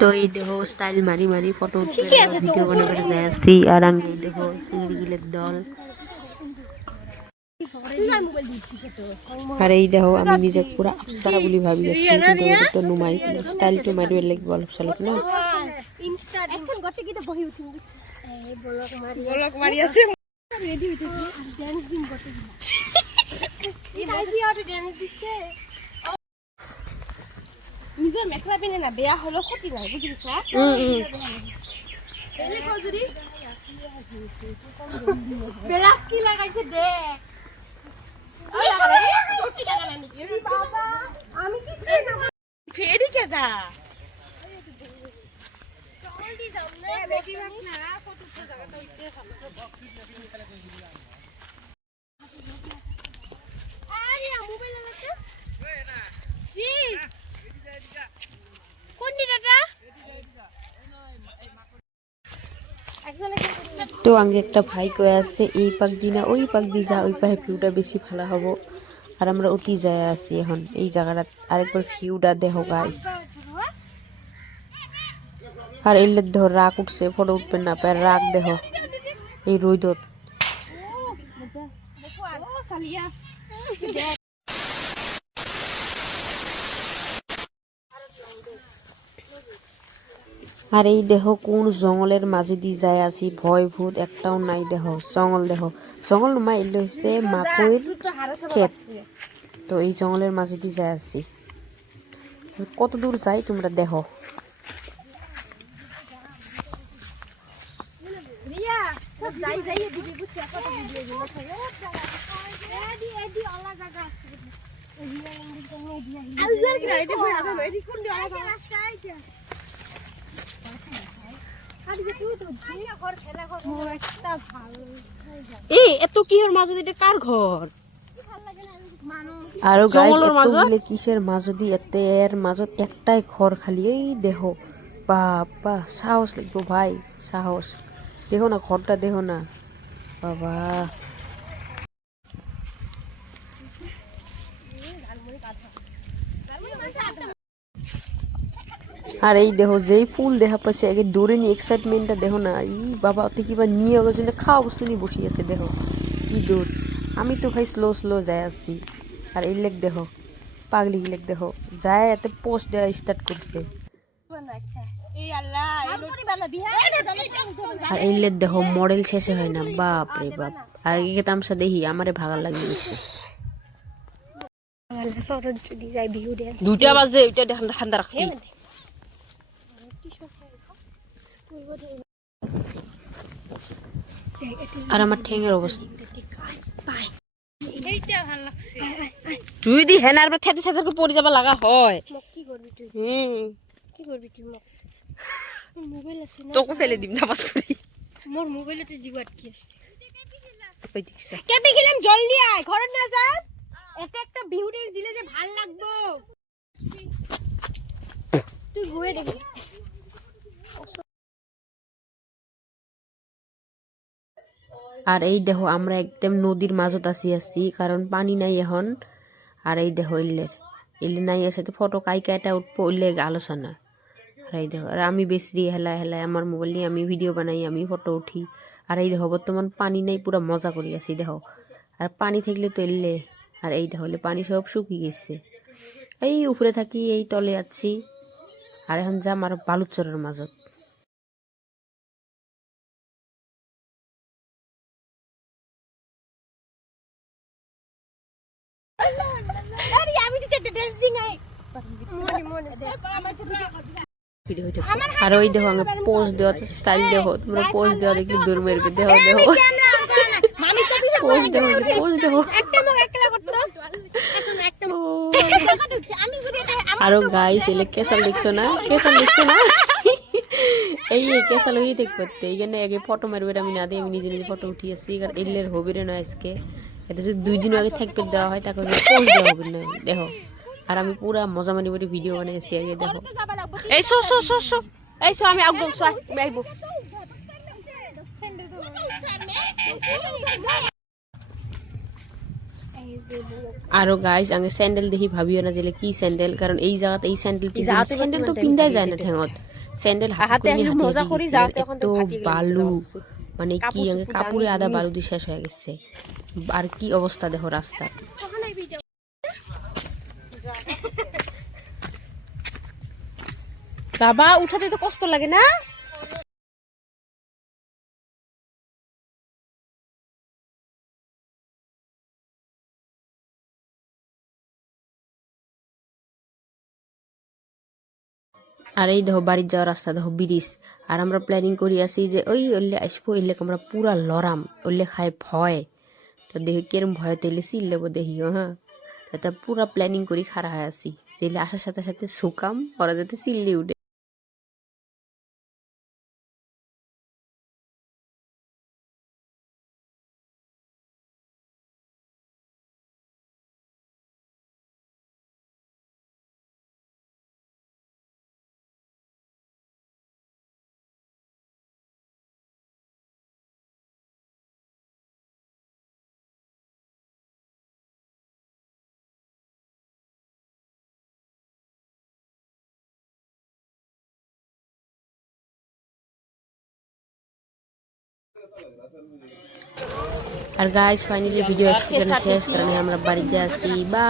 তো এই দেখো স্টাইল মারি মারি ফটো উঠতে ভিডিও বানাতে যাই আসছি আর আগে এই দেখো সিঙ্গি গিলের দল আর এই দেখো আমি নিজে পুরা আফসারা বলি ভাবি আছি কিন্তু এটা তো নুমাই স্টাইল টু মারি লাগবে অল্প সালক না ইনস্টা এখন গটে কিটা বহি উঠিম এই বলক মারি আছে রেডি হইতে ডান্স দিন গটে এই আইডি আর ডান্স দিছে নিজের মেখলা পিনে না বেয়া হলো ক্ষতি নাই বুঝিস না এলে কজুরি বেলাস কি লাগাইছে দেখ আমি কি ফেরি কে যা জলদি যাও না বেশি ভাগ না ফটো তো জায়গাটা হইতে আরে মোবাইল লাগছে ওই না জি কোন দিটা তো আগে একটা ভাই কয়ে আছে এই পাক দি না ওই পাক দি যা ওই পাহে ভিউটা বেশি ভালো হবো আর আমরা উঠি যায় আছি এখন এই জায়গাটা আরেকবার ভিউটা দেখো গাইস আর এলে দেখো রাগ উঠছে ফটো উঠবে না পায় রাগ দেখো এই রোদত আর এই দেহ কোন জঙ্গলের মাঝে দিয়ে যায় আছি ভয় ভূত একটাও নাই দেহ জঙ্গল দেহ জঙ্গল নুমা এলে হচ্ছে মাকইর ক্ষেত তো এই জঙ্গলের মাঝে দিয়ে যায় আছি কত দূর যাই তোমরা দেখো এত কিহর মাঝে এটা কার ঘর আরো গাইলে কিসের মাঝদি এতে এর মাঝত একটাই ঘর খালি এই দেহ বাবা সাহস লাগবো ভাই সাহস দেখো না ঘরটা দেখো না বাবা আর এই দেখো যেই ফুল দেখা পাচ্ছে আগে দৌড়ে নিয়ে এক্সাইটমেন্টটা দেখো না ই বাবা অত কিবা নিয়ে ওর জন্য খাওয়া বস্তু নিয়ে বসে আছে দেখো কি দৌড় আমি তো ভাই স্লো স্লো যাই আসছি আর এই লেগ দেখো পাগলি লেগ দেখো যায় এতে পোস্ট দেওয়া স্টার্ট করছে আর এই লেগ দেখো মডেল শেষে হয় না বাপ রে বাপ আর একে তামসা দেখি আমারে ভাগার লাগে গেছে 2টা বাজে ওইটা ঠান্ডা রাখি আর আমার ঠেঙের অবস্থা তুই দি হেনার বা থেতে থেতে করে পড়ে যাবা লাগা হয় কি করবি তুই কি করবি তুই মোবাইল আছে না তোকে ফেলে দিম না বাস করি মোর মোবাইলতে জিও আটকি আছে ওই দেখছ কেটে গেলাম জলদি আয় ঘরে না যা একটা ভিউরে দিলে যে ভাল লাগবো তুই গুয়ে দেখি আর এই দেখো আমরা একদম নদীর মাঝত আছি কারণ পানি নাই এখন আর এই দেখো ইল্লের নাই আছে তো ফটো কাইটা উঠবো ইল্লে আলোচনা আর এই দেখো আর আমি বেশি হেলায় হেলায় আমার মোবাইল নিয়ে আমি ভিডিও বানাই আমি ফটো উঠি আর এই দেখো বর্তমান পানি নেই পুরো মজা করি আছি দেখো আর পানি থাকলে তো ইল্লে আর এই দেখো পানি সব শুকিয়ে গেছে এই উপরে থাকি এই তলে আছি আর এখন যাম আর বালুচরের মাঝত আর ওই দেখো আমি পোস্ট দেওয়া স্টাইল দেখো তোমরা পোস্ট দেওয়া দেখলে দূর মেরবে দেখো দেখো পোস্ট দেখো আরো গাইস এলে কেসাল দেখছো না এই কেসাল হয়ে দেখবো এইখানে আগে ফটো মারবে আমি না দিয়ে আমি নিজে নিজে ফটো উঠিয়েছি কারণ এলের হবে রে না আজকে এটা যদি 2 দিন আগে থাকবে দেওয়া হয় তাকে পোস্ট দেওয়া হবে না দেখো আর আমি পুরা মজা মানি মানি ভিডিও বানাইছি আগে দেখো এই সো আমি আউট সো আমি আইবো আরো গাইস আগে স্যান্ডেল দেখি ভাবিও না যে কি স্যান্ডেল, কারণ এই জায়গাতে এই স্যান্ডেল স্যান্ডেল তো পিন্দাই যায় না ঠেঙত, স্যান্ডেল হাতে করে মজা করি যাতে এত বালু, মানে কি আগে কাপড়ে আদা বালু দিয়ে শেষ হয়ে গেছে। আর কি অবস্থা দেখো রাস্তার। বাবা উঠাতে তো কষ্ট লাগে না? আর এই দেখো বাড়ির যাওয়ার রাস্তা দেখো ব্রিজ। আর আমরা প্ল্যানিং করি আছি যে ওই ওইলে আসবো, ওইলে আমরা পুরা লড়াম, ওইলে খায় ভয়। তো দেখি কেরম ভয় তেলে চিল লেবো দেখিও, হ্যাঁ তা পুরা প্ল্যানিং করি খাড়া হয়ে আছি যে আসার সাথে সাথে শুকাম, ওরা যাতে চিল্লি উঠে। আর গাইস ফাইনালি ভিডিও শেষ, কারণে আমরা বাড়ি যাচ্ছি। বা